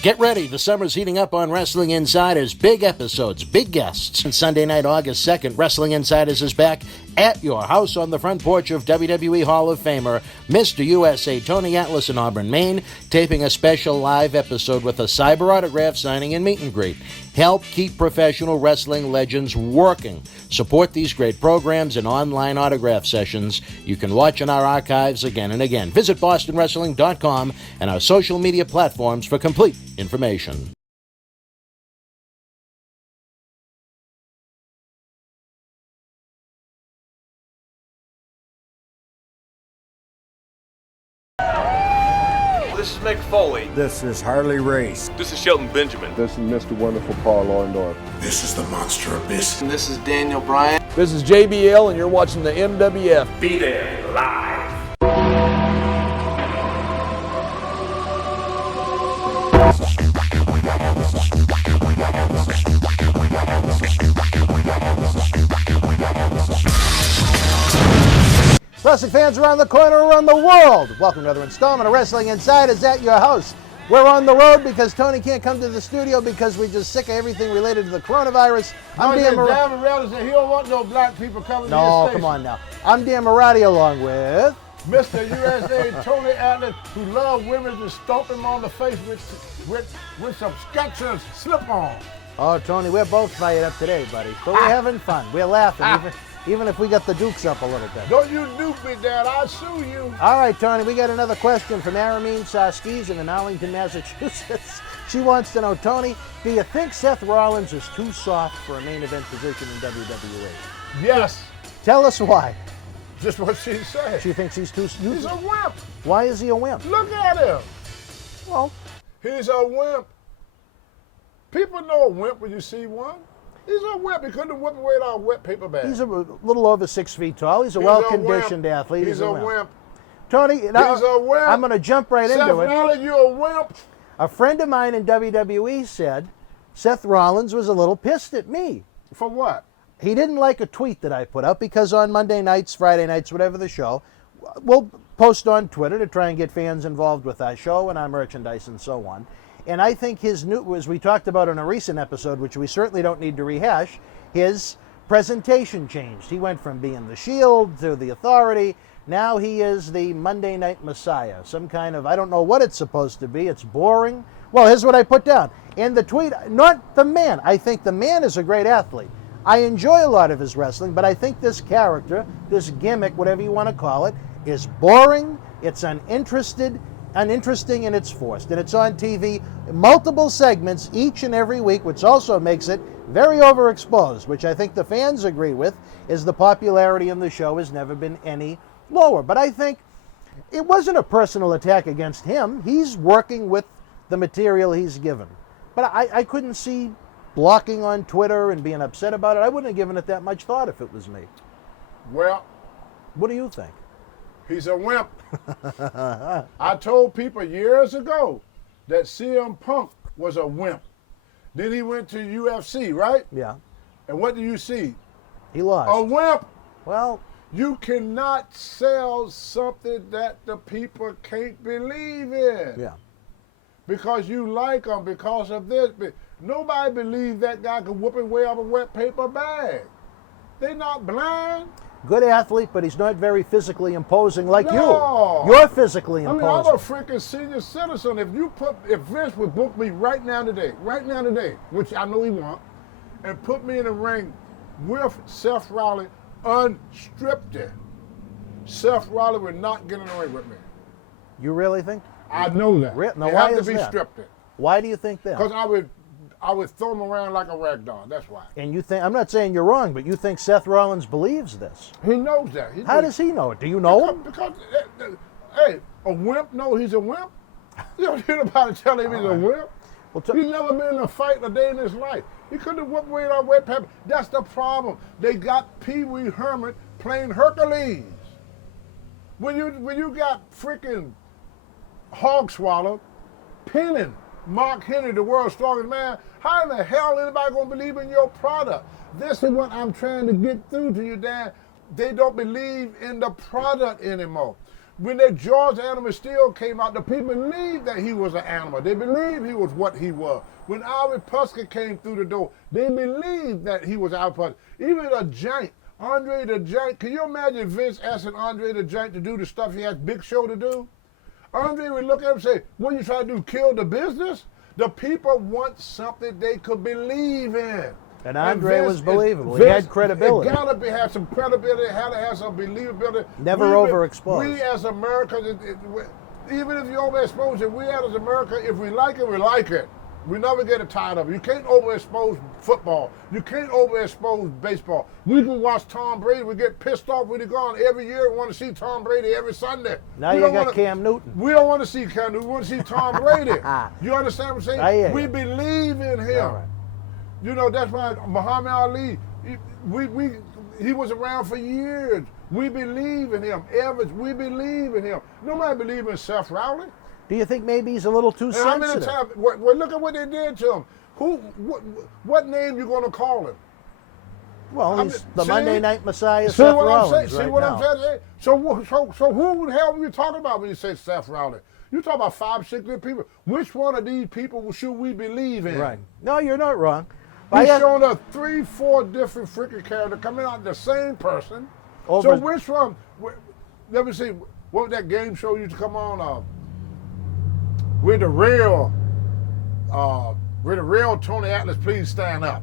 Get ready, the summer's heating up on Wrestling Insiders. Big episodes, big guests. And Sunday night, August 2nd, Wrestling Insiders is back at your house on the front porch of WWE Hall of Famer, Mr. USA Tony Atlas in Auburn, Maine, taping a special live episode with a cyber autograph signing and meet and greet. Help keep professional wrestling legends working. Support these great programs and online autograph sessions you can watch in our archives again and again. Visit BostonWrestling.com and our social media platforms for complete information. This is Mick Foley. This is Harley Race. This is Shelton Benjamin. This is Mr. Wonderful Paul Orndorff. This is the Monster Abyss. And this is Daniel Bryan. This is JBL, and you're watching the MWF. Be there live. Wrestling fans around the corner, around the world, welcome to another installment of Wrestling Insiders at your house. We're on the road because Tony can't come to the studio because we're just sick of everything related to the coronavirus. I'm Dan Mirade. He don't want no black people coming to his No, station. come on now. I'm Dan Mirade along with Mr. USA Tony Atlas, who loves women to stomp him on the face with some Skechers slip-on. Oh, Tony, we're both fired up today, buddy. But we're having fun. We're laughing, even if we got the dukes up a little bit. Don't you duke me, Dad. I'll sue you. All right, Tony, we got another question from Aramine Saskis in Arlington, Massachusetts. She wants to know, Tony, do you think Seth Rollins is too soft for a main event position in WWE? Yes. Tell us why. Just what she said. She thinks he's too... He's a wimp. Why is he a wimp? Look at him. Well... He's a wimp. People know a wimp when you see one. He's a wimp. He couldn't whip away our wet paper bag. He's a little over 6 feet tall. He's a well-conditioned athlete. He's a wimp. Tony, now, he's a wimp. I'm going to jump right into it. Seth Rollins, you a wimp. A friend of mine in WWE said Seth Rollins was a little pissed at me. For what? He didn't like a tweet that I put up because on Monday nights, Friday nights, whatever the show, we'll post on Twitter to try and get fans involved with our show and our merchandise and so on. And I think his new, as we talked about in a recent episode, which we certainly don't need to rehash, his presentation changed. He went from being the Shield to the Authority. Now he is the Monday Night Messiah. Some kind of, I don't know what it's supposed to be. It's boring. Well, here's what I put down. In the tweet, not the man. I think the man is a great athlete. I enjoy a lot of his wrestling, but I think this character, this gimmick, whatever you want to call it, is boring. It's uninteresting, and it's forced. And it's on TV, multiple segments each and every week, which also makes it very overexposed, which I think the fans agree with, is the popularity in the show has never been any lower. But I think it wasn't a personal attack against him. He's working with the material he's given. But I couldn't see blocking on Twitter and being upset about it. I wouldn't have given it that much thought if it was me. Well, what do you think? He's a wimp. I told people years ago that CM Punk was a wimp. Then he went to UFC, right? Yeah. And what do you see? He lost. A wimp. Well, you cannot sell something that the people can't believe in. Yeah. Because you like them, because of this. Nobody believes that guy can whoop away off a wet paper bag. They're not blind. Good athlete, but he's not very physically imposing like No. you. You're physically imposing. I mean, I'm a freaking senior citizen. If Vince would book me right now today, which I know he won't, and put me in a ring with Seth Rollins unstripped, Seth Rollins would not get in the ring with me. You really think? I know that. Now, They why have is to be that? stripped. Why do you think that? Because I would throw him around like a rag doll. That's why. And you think, I'm not saying you're wrong, but you think Seth Rollins believes this. He knows that. How does he know it? Do you know him? Because hey, a wimp knows he's a wimp. You don't hear nobody tell him he's a wimp. Well, He's never been in a fight a day in his life. He couldn't have whooped away that wet paper. That's the problem. They got Pee Wee Herman playing Hercules. When you got freaking Hog Swallow pinning Mark Henry, the world's strongest man, how in the hell anybody gonna believe in your product? This is what I'm trying to get through to you, Dan. They don't believe in the product anymore. When that George animal still came out, the people believed that he was an animal. They believed he was what he was. When Alvin Puskett came through the door, they believed that he was Alvin Puskett. Even a giant, Andre the Giant. Can you imagine Vince asking Andre the Giant to do the stuff he asked Big Show to do? Andre would look at him and say, what are you trying to do, kill the business? The people want something they could believe in. And Andre was believable. He had credibility. It got to have some credibility. It had to have some believability. Never overexposed. We as Americans, even if you overexpose it, we as America, if we like it, we like it. We never get tired of it. You can't overexpose football. You can't overexpose baseball. We can watch Tom Brady. We get pissed off when he's gone. Every year we want to see Tom Brady every Sunday. Now you got Cam Newton. We don't want to see Cam Newton. We want to see Tom Brady. You understand what I'm saying? We believe in him. Right. You know, that's why Muhammad Ali, he was around for years. We believe in him. Evans, we believe in him. Nobody believes in Seth Rollins. Do you think maybe he's a little too sensitive? How many times? Well, look at what they did to him. What name you going to call him? Well, he's the Monday Night Messiah, see Seth what Rollins. I'm saying? See what I'm saying? So who the hell are you talking about when you say Seth Rollins? You talk about 5, 6 different people. Which one of these people should we believe in? Right. No, you're not wrong. He's showing us 3, 4 different freaking characters coming out the same person. So which one? Let me see. What was that game show used to come on? With the real Tony Atlas, please stand up.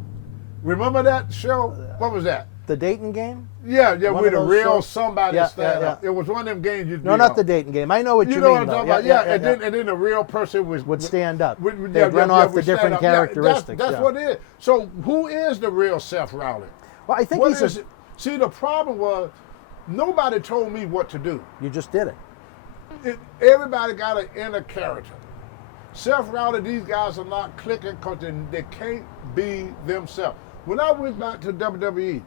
Remember that show? What was that? The Dayton game? Yeah, with the real somebody stand up. It was one of them games you'd No, not the Dayton game. I know what you mean. You know what I'm talking about? Yeah, and then the real person would stand up. They'd run off the different characteristics. That's what it is. So who is the real Seth Rollins? Well, I think See, the problem was nobody told me what to do. You just did it. Everybody got an inner character. Seth Rollins, these guys are not clicking because they can't be themselves. When I went back to WWE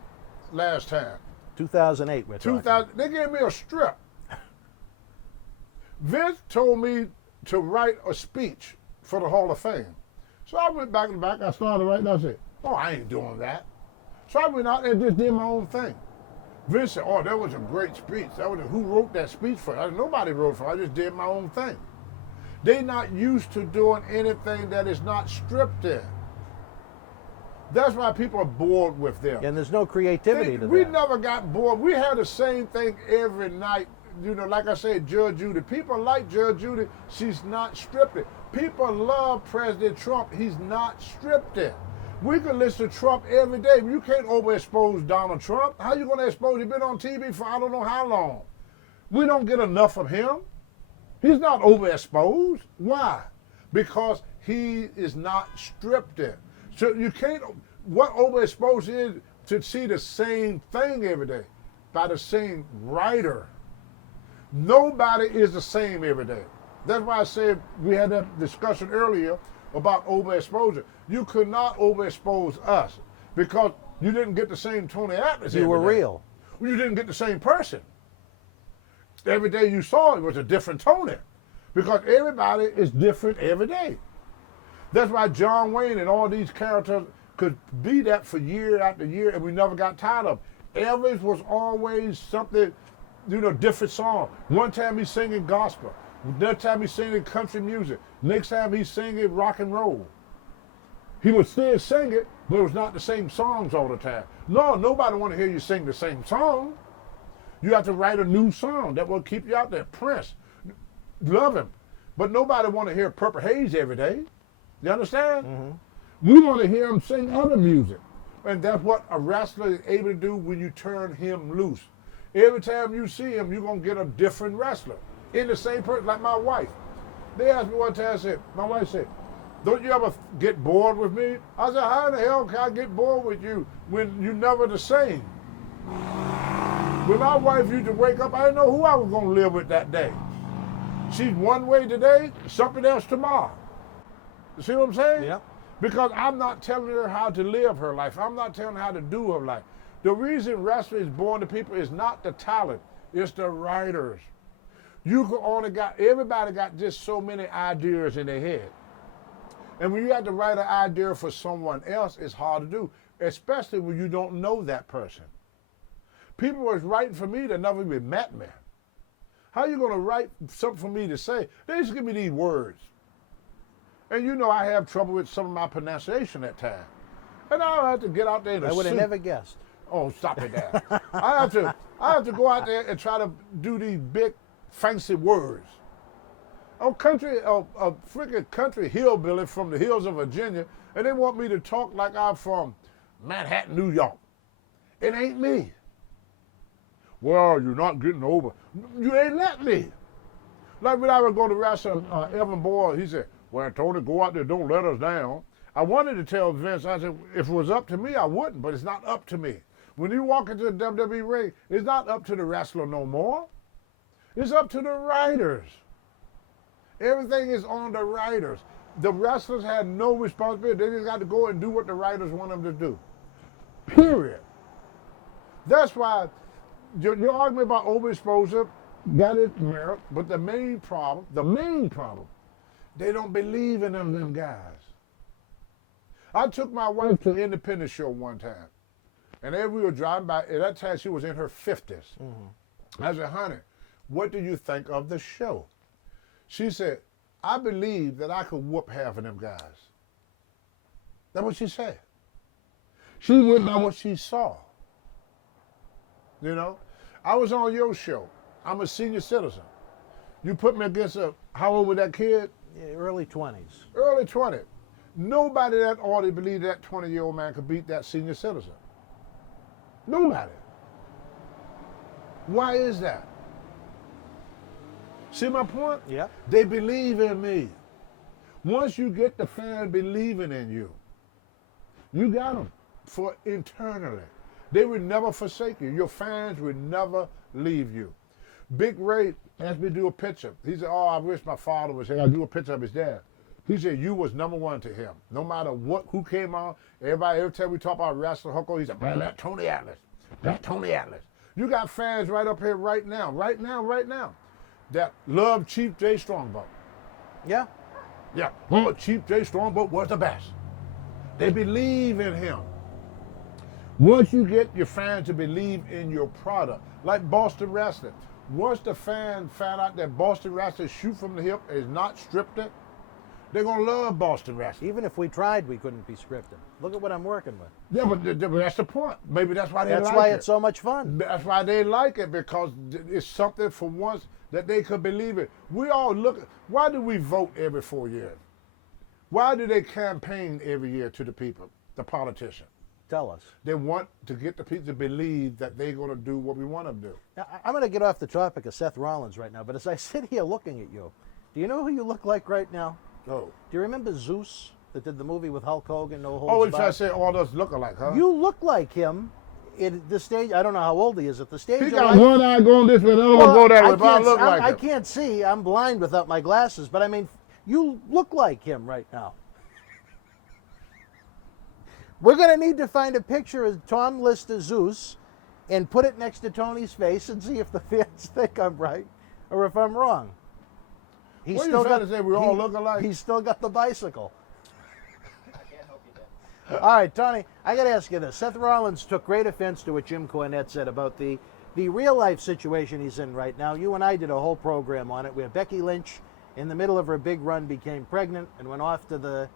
last time, 2008, we're talking. They gave me a strip. Vince told me to write a speech for the Hall of Fame. So I went back and I started writing. I said, oh, I ain't doing that. So I went out and just did my own thing. Vince said, oh, that was a great speech. Who wrote that speech for you? I said, nobody wrote it for me. I just did my own thing. They're not used to doing anything that is not stripped in. That's why people are bored with them. And there's no creativity to that. We never got bored. We had the same thing every night. You know, like I said, Judge Judy. People like Judge Judy. She's not stripped in. People love President Trump. He's not stripped in. We can listen to Trump every day. You can't overexpose Donald Trump. How you going to expose? He's been on TV for I don't know how long. We don't get enough of him. He's not overexposed. Why? Because he is not stripped in. So you can't, what overexposed is to see the same thing every day by the same writer. Nobody is the same every day. That's why I said we had that discussion earlier about overexposure. You could not overexpose us because you didn't get the same Tony Atlas every day. You were real. You didn't get the same person. Every day you saw it was a different Tony because everybody is different every day. That's why John Wayne and all these characters could be that for year after year and we never got tired of it. Elvis was always something, you know, different song. One time he's singing gospel. Another time he's singing country music. Next time he's singing rock and roll. He would still sing it, but it was not the same songs all the time. No, nobody want to hear you sing the same song. You have to write a new song that will keep you out there. Prince, love him. But nobody want to hear Purple Haze every day. You understand? Mm-hmm. We want to hear him sing other music. And that's what a wrestler is able to do when you turn him loose. Every time you see him, you're going to get a different wrestler. In the same person, like my wife. They asked me one time, my wife said, don't you ever get bored with me? I said, how in the hell can I get bored with you when you're never the same? When my wife used to wake up, I didn't know who I was going to live with that day. She's one way today, something else tomorrow. You see what I'm saying? Yeah. Because I'm not telling her how to live her life. I'm not telling her how to do her life. The reason wrestling is born to people is not the talent, it's the writers. Everybody got just so many ideas in their head. And when you have to write an idea for someone else, it's hard to do, especially when you don't know that person. People was writing for me that never even met me. How you going to write something for me to say? They just give me these words. And you know I have trouble with some of my pronunciation at times. And I'll have to get out there in a I would have suit. never guessed. Oh, stop it there. I have to go out there and try to do these big fancy words. A freaking country hillbilly from the hills of Virginia, and they want me to talk like I'm from Manhattan, New York. It ain't me. Well, you're not getting over. You ain't let me. Like when I was going to wrestle Evan Boyle, he said, well, Tony, go out there, don't let us down. I wanted to tell Vince, I said, if it was up to me, I wouldn't, but it's not up to me. When you walk into the WWE ring, it's not up to the wrestler no more. It's up to the writers. Everything is on the writers. The wrestlers had no responsibility. They just got to go and do what the writers want them to do. Period. That's why your argument about overexposure got its merit, but the main problem, they don't believe in them guys. I took my wife to an independent show one time, and as we were driving by, at that time she was in her 50s. I said, honey, what do you think of the show? She said, I believe that I could whoop half of them guys. That's what she said. She went by what she saw. You know? I was on your show. I'm a senior citizen. You put me against how old was that kid? Yeah, early 20s. Early 20s. Nobody that audience believed that 20-year-old man could beat that senior citizen. Nobody. Why is that? See my point? Yeah. They believe in me. Once you get the fan believing in you, you got them for internally. They would never forsake you. Your fans would never leave you. Big Ray asked me to do a picture. He said, oh, I wish my father was here. I do a picture of his dad. He said, you was number one to him. No matter who came on, every time we talk about wrestling, Hucko, he said, man, that's Tony Atlas. That's Tony Atlas. You got fans right up here right now, that love Chief J Strongbow. Yeah. Yeah. Oh, Chief J Strongbow was the best. They believe in him. Once you get your fans to believe in your product, like Boston Wrestling, once the fan found out that Boston Wrestling shoot from the hip is not scripted, they're going to love Boston Wrestling. Even if we tried, we couldn't be scripted. Look at what I'm working with. Yeah, but that's the point. Maybe that's why they like it. That's why it's so much fun. That's why they like it, because it's something for once that they could believe it. We all look, why do we vote every 4 years? Why do they campaign every year to the people, the politicians? Tell us. They want to get the people to believe that they're going to do what we want them to do. Now, I'm going to get off the topic of Seth Rollins right now, but as I sit here looking at you, do you know who you look like right now? Oh. Do you remember Zeus that did the movie with Hulk Hogan, No Holds Oh, you Barred? try to say all those look alike, huh? You look like him at the stage. I don't know how old he is at the stage. He of got life. one eye going this way, the other one go that way, but I look like I him. can't see. I'm blind without my glasses, but I mean, you look like him right now. We're going to need to find a picture of Tom Lister Zeus and put it next to Tony's face and see if the fans think I'm right or if I'm wrong. What are you trying to say? We all look alike? He's still got the bicycle. I can't help you then. All right, Tony, I got to ask you this. Seth Rollins took great offense to what Jim Cornette said about the real-life situation he's in right now. You and I did a whole program on it where Becky Lynch, in the middle of her big run, became pregnant and went off to the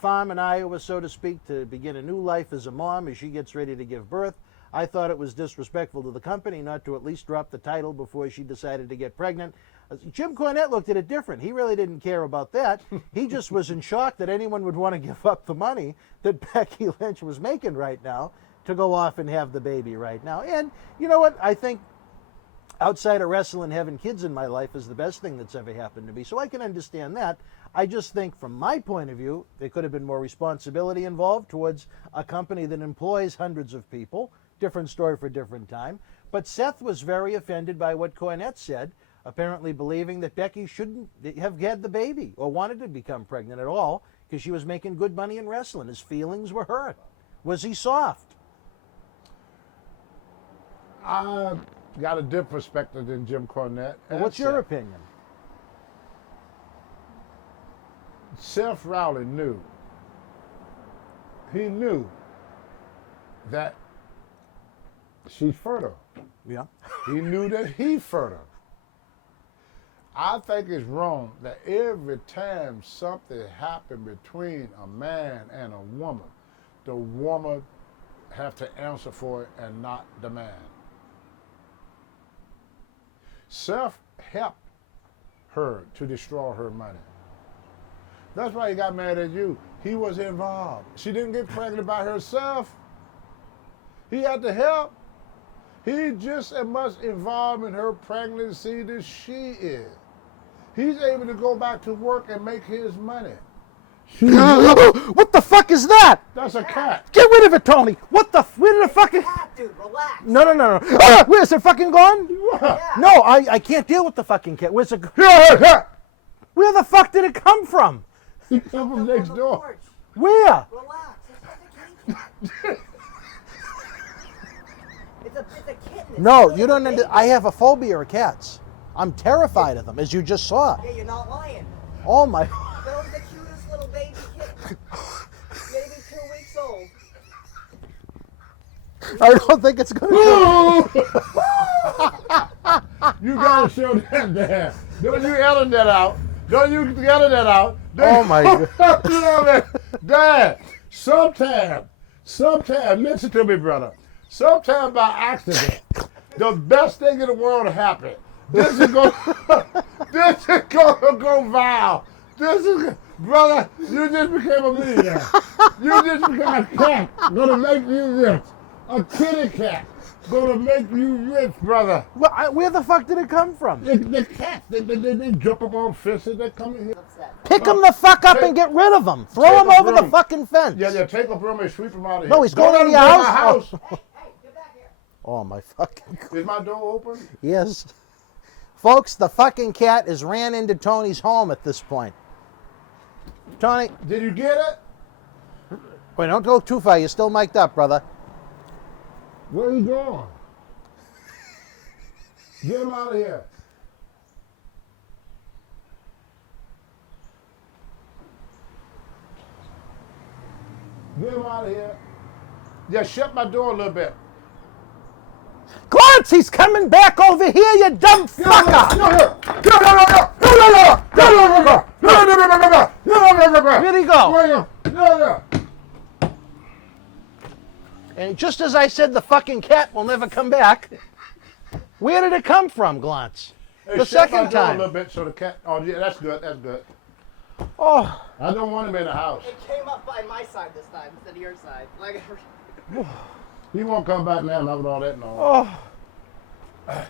farm in Iowa, so to speak, to begin a new life as a mom as she gets ready to give birth. I thought it was disrespectful to the company not to at least drop the title before she decided to get pregnant. Jim Cornette looked at it different. He really didn't care about that. He just was in shock that anyone would want to give up the money that Becky Lynch was making right now to go off and have the baby right now. And you know what? I think outside of wrestling, having kids in my life is the best thing that's ever happened to me. So I can understand that. I just think from my point of view, there could have been more responsibility involved towards a company that employs hundreds of people. Different story for different time. But Seth was very offended by what Cornette said, apparently believing that Becky shouldn't have had the baby or wanted to become pregnant at all because she was making good money in wrestling. His feelings were hurt. Was he soft? I got a different perspective than Jim Cornette. Well, what's your opinion? Seth Rollins knew. He knew that she's fertile. Yeah. He knew that he's fertile. I think it's wrong that every time something happened between a man and a woman, the woman have to answer for it and not the man. Seth helped her to destroy her money. That's why he got mad at you. He was involved. She didn't get pregnant by herself. He had to help. He's just as much involved in her pregnancy as she is. He's able to go back to work and make his money. What the fuck is that? That's a cat. Get rid of it, Tony. What the? Where did the fucking? Cat, dude, relax. No. Ah, where's it fucking gone? Yeah. No, I can't deal with the fucking cat. Where's it? Where the fuck did it come from? He come from next On the door. porch. Where? Relax. It's like a kitty cat. It's a kitten. It's No, still you a don't. baby. I have a phobia of cats. I'm terrified of them, as you just saw. Yeah, you're not lying. Oh my! That was the cutest little baby kitten. Maybe 2 weeks old. I don't think it's gonna. You gotta show that there. Don't you edit that out. Don't you edit that out. Oh my God. Dad, sometimes, listen to me, brother. Sometimes by accident, the best thing in the world happened. This is gonna go viral. Brother, you just became a millionaire. You just became a cat. Gonna make you rich. A kitty cat. Gonna make you rich, brother. Where the fuck did it come from? The cats, they jump up on fences. They come in here. Pick them the fuck up and get rid of them. Throw Take them a over the broom. fucke fence. Yeah, take a broom and sweep them out of here. No, he's Don't going let in him your go in house. my house. Hey, get back here. Oh my fucking. Is my door open? Yes. Folks, the fucking cat has ran into Tony's home at this point. Tony, Did you get it? wait, don't go too far. You're still mic'd up, brother. Where you going? Get him out of here. Get him out of here. Yeah, shut my door a little bit. Glance, he's coming back over here, you dumb fucker! Where'd he go? And just as I said, the fucking cat will never come back. Where did it come from, Glance? Hey, The shut my second door a time. little bit so the cat. Oh, yeah, that's good. That's good. Oh, I don't want him in the house. It came up by my side this time instead of your side. Like, He won't come back now. Not with all that no. oh.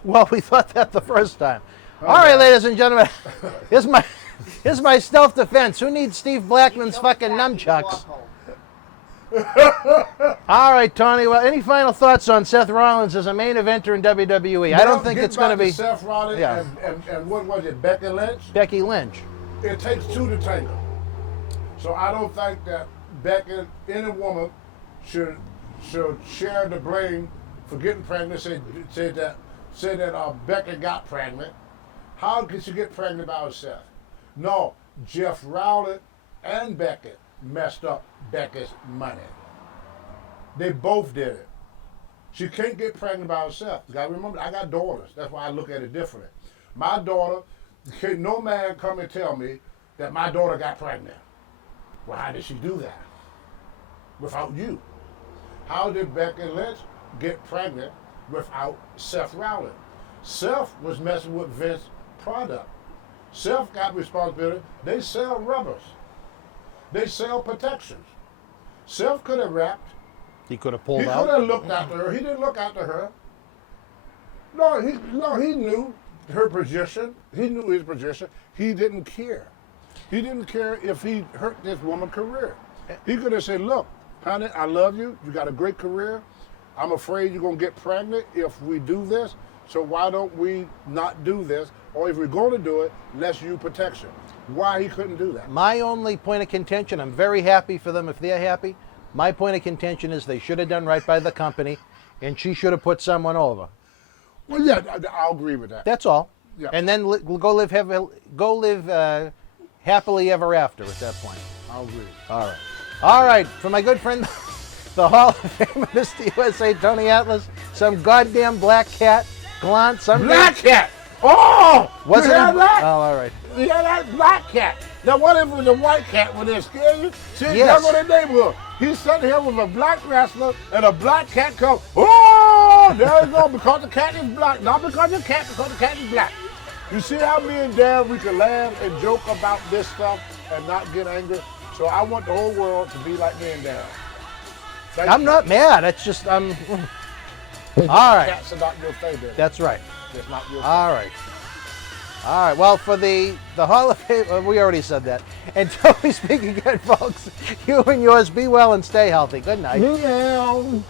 Well, we thought that the first time. All right, ladies and gentlemen, here's my self-defense. Who needs Steve Blackman's fucking nunchucks? All right, Tony. Well, any final thoughts on Seth Rollins as a main eventer in WWE? I don't think Get it's going to back be Seth Rollins Yeah. and what was it, Becky Lynch? Becky Lynch. It takes two to tango. So I don't think that Becky, any woman, should share the blame for getting pregnant. Say that Becky got pregnant. How could she get pregnant by herself? No, Jeff Rowland and Becky messed up Becky's money. They both did it. She can't get pregnant by herself. You gotta remember, I got daughters. That's why I look at it differently. My daughter, can't no man come and tell me that my daughter got pregnant. Well, how did she do that? Without you. How did Becky Lynch get pregnant without Seth Rollins? Seth was messing with Vince's product. Seth got responsibility. They sell rubbers. They sell protections. Seth could have rapped. He could have He pulled could out. have looked after her. He didn't look after her. He knew her position. He knew his position. He didn't care. He didn't care if he hurt this woman's career. He could have said, look, honey, I love you. You got a great career. I'm afraid you're going to get pregnant if we do this. So why don't we not do this? Or if we're going to do it, let's use protection. Why he couldn't do that? My only point of contention, I'm very happy for them if they're happy. My point of contention is they should have done right by the company, and she should have put someone over. Well, yeah, I'll agree with that. That's all. Yeah. And then go live happily ever after at that point. I'll agree. All right. For my good friend, the Hall of Famer, Mr. USA, Tony Atlas, some goddamn black cat, Glance. Black cat! Oh! Was you it? hear that? Oh, all right. You hear that? Black cat. Now, what if it was a white cat? Would they scare you? See, Yes. that's what their neighborhood. He's sitting here with a black wrestler, and a black cat comes. Oh! There you go, because the cat is black. Not because the cat, because the cat is black. You see how me and Darren, we can laugh and joke about this stuff and not get angry? So I want the whole world to be like me and Darren. Thank I'm you. not mad. It's just I'm. All right. Cats are not your favorite. That's right. It's not your All right. All right. Well, for the Hall of Fame, we already said that. Until we speak again, folks, you and yours be well and stay healthy. Good night. favorite.